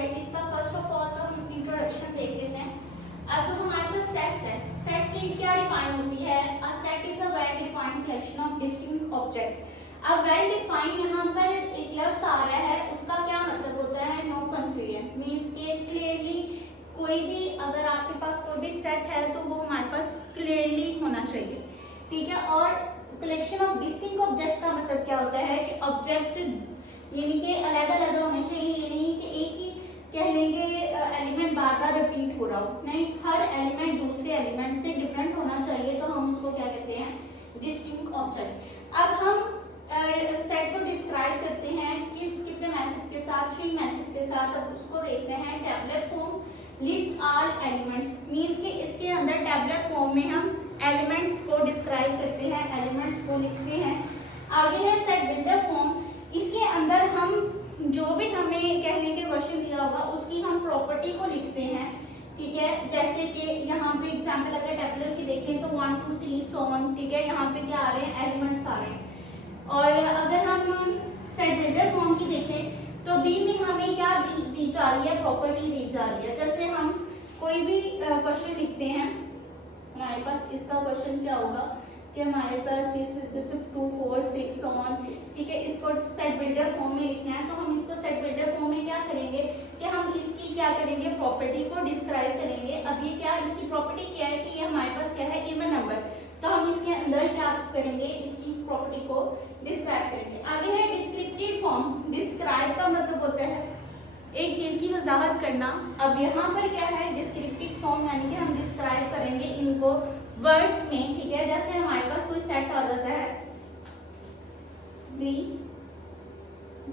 Word, इसका first of all तो हम इंट्रोडक्शन देख लेते हैं। अब हमारे पास सेट्स है। सेट्स की क्या डिफाइन होती है? A set is a well defined collection of distinct object. अब वेल डिफाइंड यहाँ पर एक लफ्ज आ रहा है, उसका क्या मतलब होता है? नो कंफ्यूजन, मींस के क्लियरली कोई भी अगर आपके पास कोई भी सेट है तो वो हमारे पास क्लियरली होना चाहिए, ठीक है। और कलेक्शन ऑफ डिस्टिंक्ट ऑब्जेक्ट का मतलब क्या होता है कि ऑब्जेक्ट यानी कि अलग-अलग होने चाहिए, यानी कि एक ही कह लेंगे एलिमेंट बार बार रिपीट हो रहा हो, नहीं, हर एलिमेंट दूसरे एलिमेंट से डिफरेंट होना चाहिए, तो हम उसको क्या कहते हैं? Distinct object. अब हम सेट को डिस्क्राइब करते हैं कि कितने मेथड के साथ? 3 मेथड के साथ। अब उसको देखते हैं tabular form, list all elements, means कि इसके अंदर टेबुलर फॉर्म में हम एलिमेंट्स को डिस्क्राइब करते हैं, एलिमेंट्स को लिखते हैं। आगे है सेट बिल्डर फॉर्म, इसके अंदर हम जो भी हमें कहने के क्वेश्चन दिया होगा उसकी हम प्रॉपर्टी को लिखते हैं, ठीक है। जैसे कि यहाँ पे एग्जांपल अगर टेबुलर की देखें तो 1 2 3 सो ऑन, ठीक है। यहाँ पे क्या आ रहे हैं? एलिमेंट्स आ रहे हैं। और अगर हम सेट बिल्डर फॉर्म की देखें तो बी में हमें क्या दी जा रही है? प्रॉपर्टी दी जा रही है। जैसे हम कोई भी क्वेश्चन लिखते हैं, हमारे पास इसका क्वेश्चन क्या होगा कि हमारे पास जैसे 2 4 6 ऑन, ठीक है, इसको सेट बिल्डर फॉर्म में लिखना है, तो हम इसको सेट बिल्डर फॉर्म में क्या करेंगे कि हम इसकी क्या करेंगे? प्रॉपर्टी को डिस्क्राइब करेंगे। अब ये क्या, इसकी प्रॉपर्टी क्या है कि ये हमारे पास क्या है? इवन नंबर, तो हम इसके अंदर क्या करेंगे? इसकी प्रॉपर्टी को डिस्क्राइब करेंगे। आगे है डिस्क्रिप्टिव फॉर्म। डिस्क्राइब का मतलब होता है एक चीज की वजाहत करना। अब यहाँ पर क्या है? डिस्क्रिप्टिव फॉर्म, यानी कि हम डिस्क्राइब करेंगे इनको वर्ड्स में, ठीक है। जैसे हमारे पास कोई सेट आ जाता है बी,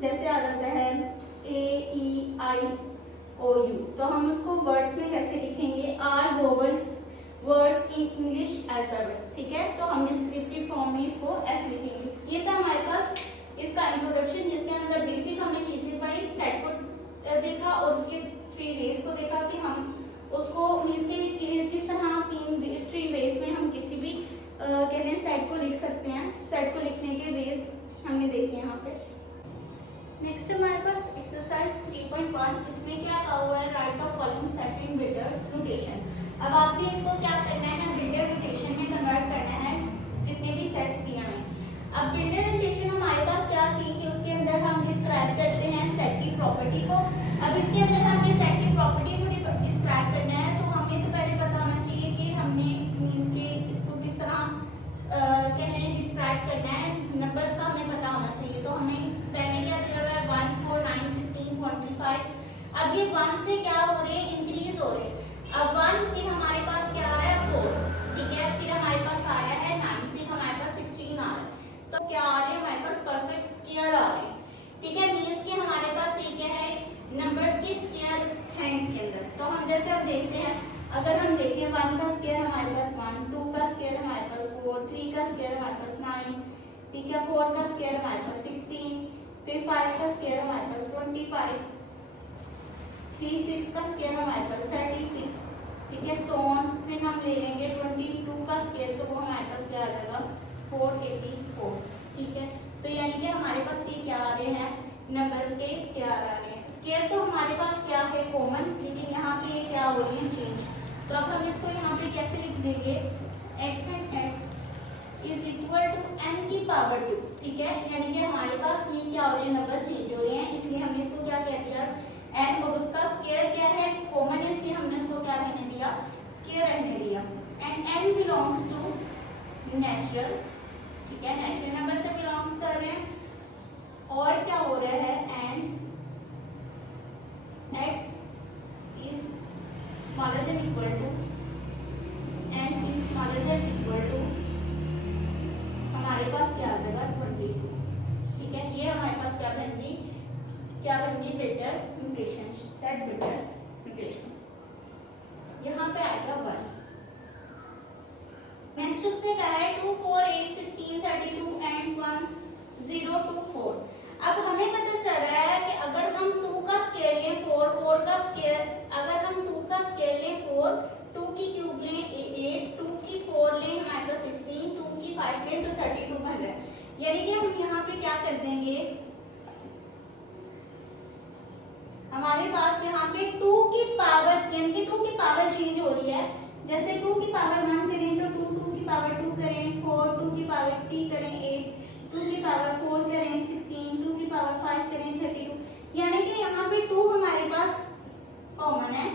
जैसे आ जाता है AEIOU, तो हम उसको वर्ड्स में कैसे लिखेंगे? Are vowels words in English alphabet, ठीक है। तो हम डिस्क्रिप्टिव फॉर्म में इसको ऐसे लिखेंगे। ये था हमारे पास इसका इंट्रोडक्शन, जिसके अंदर बेसिक हमने चीजें पढ़ी, सेट को देखा और उसके 3 वेज को देखा कि हम उसको मींस के किस तरह 3 वेज में हम किसी भी कहने सेट को लिख सकते हैं। सेट को लिखने के वेज हमने देखे यहाँ पे। नेक्स्ट हमारे पास एक्सरसाइज 3.1, इसमें क्या कहा हुआ है? Right of following set in builder notation. अब आपने इसको क्या करना है? बिल्डर नोटेशन में कन्वर्ट करना है जितने भी सेट्स दिए हैं। अब बिल्डर नोटेशन हमारे पास क्या थी कि उसके अंदर हम डिस्क्राइब करते हैं सेट की प्रॉपर्टी को। अब इसके अंदर हमने सेट की प्रॉपर्टी को डिस्क्राइब करना है, तो हमें तो पहले पता होना चाहिए कि हमने मींस के इसको किस तरह कहने डिस्क्राइब करना है। नंबर्स का हमें पता होना चाहिए, तो हमें पहले क्या दिया हुआ है? 1 4 9 16 45। अब ये 1 से क्या हो रहे हैं? इंक्रीज हो रहे हैं। अब 1 फिर हमारे पास क्या आ रहा है? 4, ठीक है। फिर हमारे पास आ रहा है 9, फिर हमारे पास 16 आ रहा है। तो क्या आ रहे हैं? हमारे पास परफेक्ट स्क्वायर आ रहे हैं, ठीक है। मींस के हमारे पास ये क्या है? नंबर्स के स्क्वायर हैं इसके अंदर। तो हम जैसे अब देखते हैं, अगर हम देखें 1 का स्क्वायर हमारे पास 1, 2 का स्क्वायर हमारे पास 4, 3 का स्क्वायर हमारे पास 9, ठीक है, 4 का स्क्वायर हमारे पास 16, फिर 5 का स्क्वायर हमारे पास 25, फिर 6 का स्क्वायर हमारे पास 36, ठीक है, सो ऑन। फिर हम ले लेंगे 22 का स्क्वायर, तो वो हमारे पास क्या आ जाएगा? 484, ठीक है। तो यानी कि हमारे पास ये क्या आ रहे हैं? नंबर्स के स्क्वायर आ रहे हैं। स्क्वायर तो हमारे पास क्या है? कॉमन, लेकिन यहाँ पे ये क्या हो रही है? चेंज। तो अब हम इसको यहाँ पे कैसे लिख देंगे? x and x is equal to n की पावर 2, ठीक है। यानी कि हमारे पास ये क्या हो रहे हैं? नंबर चेंज हो रहे हैं, इसलिए हमने इसको क्या कह दिया? n, और उसका स्क्वायर क्या है? कॉमन है, इसलिए हमने उसको क्या रहने दिया? स्क्वायर रहने दिया। And n belongs to natural, ठीक है, नेचुरल नंबर से बिलोंग्स कर रहे हैं। और क्या हो रहा है? And x is smaller than equal to n is smaller than equal to हमारे पास क्या आ जाएगा? 22, ठीक है। ये हमारे पास क्या बनेगी? Builder notation, set builder notation. यहाँ पे आएगा 1। नेक्स्ट उसने कहा है 2 4 8 16 32 एंड 1 0 2 4। अब हमें पता चल रहा है कि अगर हम 2 का स्क्वायर लें 4, 4 का स्क्वायर, अगर हम 2 का स्क्वायर लें 4, 2 की क्यूब लें 8, 2 की 4 लें हमारे पास 16, 2 की 5 लें तो 32 बन रहा है। यानी कि हम यहाँ पे क्या कर देंगे? हमारे पास यहाँ पावर यानी कि 2 की पावर चेंज हो रही है। जैसे 2 की पावर 1 करें तो 2 की पावर 2 करें, 4 2 की पावर 3 करें, 8 2 की पावर 4 करें, 16 2 की पावर 5 करें, 32। यानी कि यहाँ पे 2 हमारे पास कॉमन है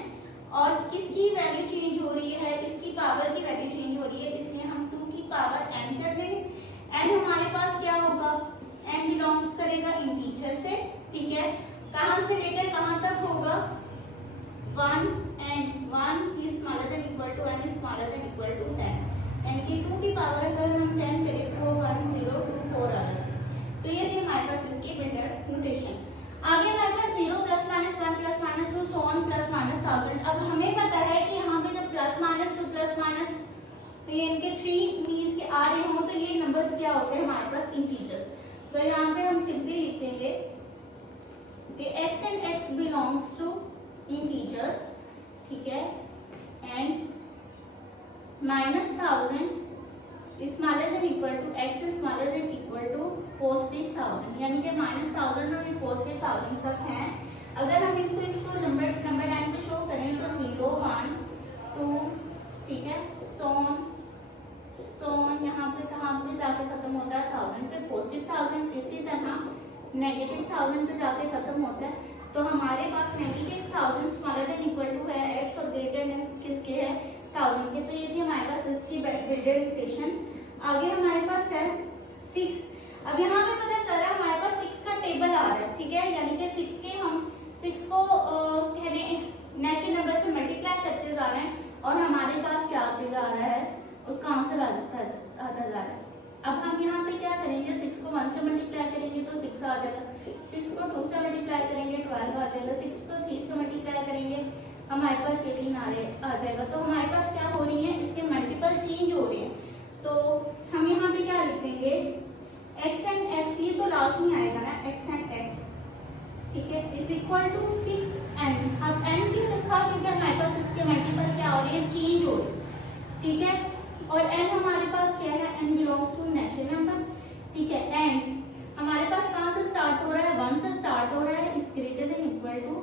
और किसकी वैल्यू चेंज हो रही है, इसकी पावर की वैल्यू चेंज हो रही है, इसलिए हम 2 की पावर n कर देंगे। n हमारे पास क्या होगा, n बिलोंग्स करेगा इंटीजर से, ठीक है। कहाँ से लेकर कहाँ तक होगा, 1 and 1 is smaller than equal to n is smaller than equal to 10, यानी कि 2 की पावर अगर हम 10 करें तो 1 0 2 4 आ जाएगा। तो ये थी हमारे पास इसकी बिल्डर नोटेशन। आगे हमारे पास 0 plus minus 1 plus minus 2 so on plus minus 1000। अब हमें पता है कि यहाँ पे जब प्लस माइनस 2 प्लस माइनस ये इनके 3 मीन्स के आ रहे हों तो ये नंबर्स क्या होते हैं हमारे पास, इंटीजर्स। तो यहाँ पे हम सिंपली लिख देंगे कि x and x belongs to integers, ठीक है, and -1000 smaller than equal to x smaller than equal to positive 1000, यानी कि -1000 और पॉजिटिव 1000 तक है। अगर हम इसको नंबर लाइन पे शो करें तो 0 1 2, ठीक है, सोन यहाँ पे कहाँ पे जाके खत्म होता है 1000 पे, पॉजिटिव 1000, इसी तरह नेगेटिव 1000 पे जाके खत्म होता है। तो हमारे पास negative 1000 smaller than equal to है x और ग्रेटर देन किसके है 1000 के। तो ये थी हमारे पास इसकी बिल्डर नोटेशन। आगे हमारे पास है 6। अब यहाँ पे पता चल रहा है हमारे पास 6 का टेबल आ रहा है, ठीक है, यानी कि 6 के हम 6 को नेचुरल नंबर से मल्टीप्लाई करते जा रहे हैं और हमारे पास क्या आते जा रहा है, उसका आंसर आता जा रहा है। अब हम यहाँ पे क्या करेंगे, 6 को 1 से मल्टीप्लाई करेंगे तो 6 आ जाएगा, 6 को 2 से मल्टीप्लाई करेंगे 12 आ जाएगा, 6 को 3 से मल्टीप्लाई करेंगे हमारे पास 18 आ जाएगा। तो हमारे पास क्या हो रही है, इसके मल्टीपल चेंज हो रहे हैं। तो हम यहाँ पे क्या लिख देंगे, x and x, ये तो लास्ट में आएगा ना, x and x, ठीक है, इज इक्वल टू 6n। अब n क्यों लिखा, क्योंकि हमारे पास इसके मल्टीपल क्या हो रही है, चेंज हो रही है, ठीक है। और n हमारे पास क्या है, n belongs to natural number, ठीक है। एंड हमारे पास कहाँ से स्टार्ट हो रहा है, 1 से स्टार्ट हो रहा है, is greater than equal to,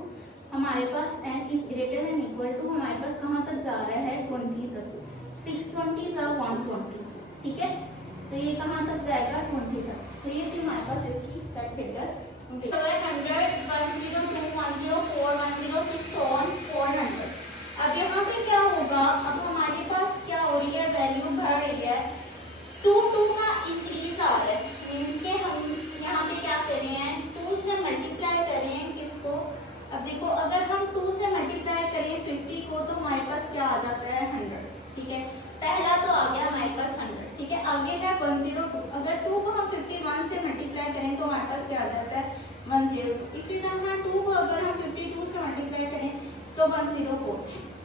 हमारे पास n is greater than equal to हमारे पास कहाँ तक जा रहा है, 20 तक, 620 और 120, ठीक है। तो ये कहाँ तक जाएगा, 20 तक। तो ये थी हमारे पास इसकी सेट फिगर 100 102 104 106 ऑन 400। अब यहाँ पे क्या होगा, अब हमारे पास क्या हो रही है, वैल्यू बढ़ रही है, 2 का इंक्रीज आ रहा है, मींस के हम यहाँ पे क्या कर रहे हैं, 2 से मल्टीप्लाई कर रहे हैं किसको। अब देखो अगर हम 2 से मल्टीप्लाई करें 50 को तो हमारे पास क्या आ जाता है, 100, ठीक है। पहला तो आ गया हमारे पास 100, ठीक है। आगे क्या 102, अगर 2 को हम 51 से मल्टीप्लाई करें तो हमारे पास क्या आ जाता है, 102। इसी तरह 2 को अगर हम 52 से मल्टीप्लाई करें तो 104,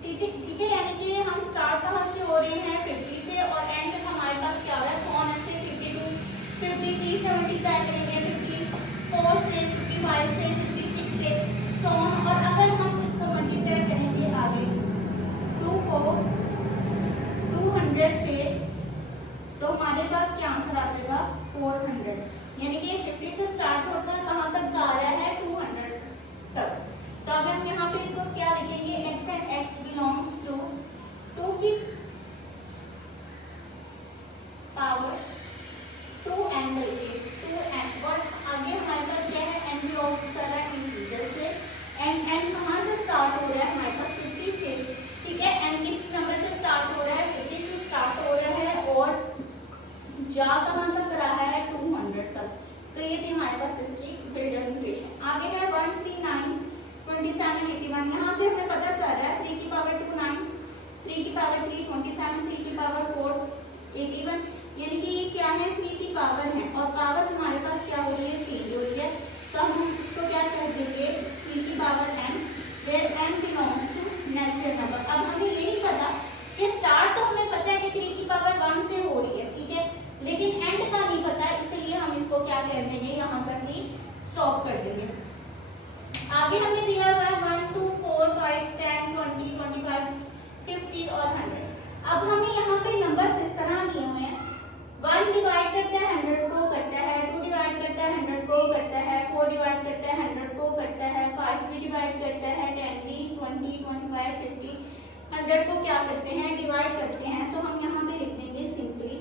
ठीक है। यानी कि हम स्टार्ट कहाँ से हो रहे हैं, 50 से, और एंड तक हमारे पास क्या हो रहा है, 100 से 52, 53 से मल्टीप्लाई करेंगे, 54 से, 55 से, 56 से, 100। और अगर हम इसको मल्टीप्लाई करेंगे आगे 2 को 200 से, तो हमारे पास क्या आंसर आ जाएगा, 400। यानी कि 50 से स्टार्ट होकर कहाँ तक जा रहा है, 200 तक। तो अब हम यहाँ पे इसको क्या लिखेंगे, x and x belongs to 2 की पावर 2n लिखिए, 2n। और आगे हमारे पास क्या है, n बिलोंग्स कर रहा है इंटीजर से, n कहाँ से स्टार्ट हो रहा है, हमारे पास 50 से, ठीक है। n किस नंबर से स्टार्ट हो रहा है, 50 से स्टार्ट हो रहा है और जा कहाँ तक रहा है, 200 तक। तो ये थी हमारे पास इसकी बिल्डर नोटेशन। आगे है 139 27 81। यहाँ से हमें पता चल रहा है 3 की पावर 2 9, 3 की पावर 3 27, 3 की पावर 4 81, यानी कि ये क्या है, 3 की पावर है और पावर हमारे पास क्या हो रही है, 3 हो रही है। तो हम इसको क्या कह देंगे, 3 की power n, where n belongs to natural number. अब हमें ये नहीं पता कि स्टार्ट तो हमें पता है कि 3 की पावर 1 से हो रही है, ठीक है, लेकिन एंड का नहीं पता, इसलिए हम इसको क्या कह देंगे, यहाँ तक ही स्टॉप कर देंगे। आगे हमें दिया हुआ है 1 2 4 5 10 20 25 50 और 100। अब हमें यहाँ पे नंबर्स इस तरह दिए हुए हैं, 1 डिवाइड करता है 100 को करता है, 2 डिवाइड करता है 100 को करता है, 4 डिवाइड करता है 100 को करता है, 5 भी डिवाइड करता है, 10 भी, 20 बाय 50, 100 को क्या करते हैं, डिवाइड करते हैं, तो हम यहाँ पे लिख देंगे simply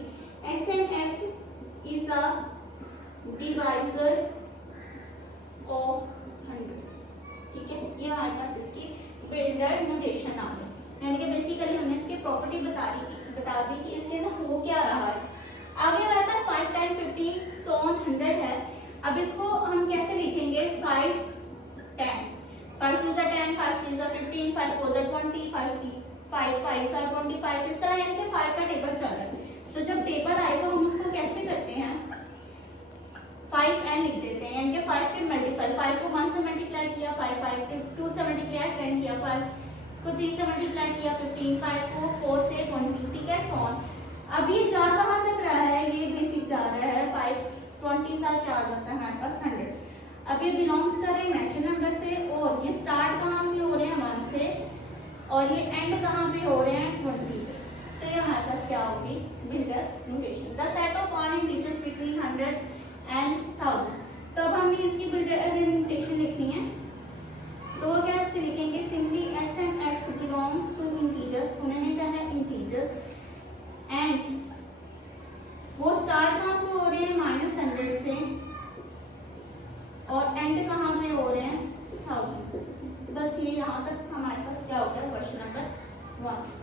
x and x is a divisor of 100। ठीक है, ये हमारे पास इसकी बिल्डर नोटेशन आ गई, यानी कि बेसिकली हमने इसकी प्रॉपर्टी बता दी कि इसके अंदर हो क्या रहा है। आगे हमारे पास 5, 10, 15 so on 100 है। अब इसको हम कैसे लिखेंगे, 5, 10, 5 2 10, 5 3 15, 5 4 20, 5 5 25, इस तरह यानी कि 5 का टेबल चल रहा है। तो जब टेबल आएगा हम उसको कैसे करते हैं, 5n लिख देते हैं, यानी कि 5 पे मल्टीपल, 5 को 1 से मल्टीप्लाई किया 5, 5 को 2 से मल्टीप्लाई 10 किया, 5 को 3 से मल्टीप्लाई किया 15, 5 को 4 से 20। ठीक है, सो ऑन। अब ये जा कहाँ तक रहा है, ये बेसिक जा रहा है 5 20 साल क्या आ जाता है हमारे पास 100। अब ये बिलोंग्स कर रहे हैं नेचुरल नंबर से, और ये स्टार्ट कहाँ से हो रहे हैं 1 से, और ये एंड कहाँ पे हो रहे हैं 20। तो ये हमारे पास क्या होगी, builder notation. The set of all integers between 100 and 1000। तो अब हमने इसकी बिल्डर नोटेशन लिखनी है, तो वो कैसे लिखेंगे, simply x and x belongs to integers, उन्होंने कहा है इंटीजर्स, एंड वो स्टार्ट कहाँ से हो रहे हैं -100 से, और एंड कहाँ पे हो रहे हैं 1000 से। बस ये यहाँ तक हमारे पास क्या हो गया क्वेश्चन नंबर 1।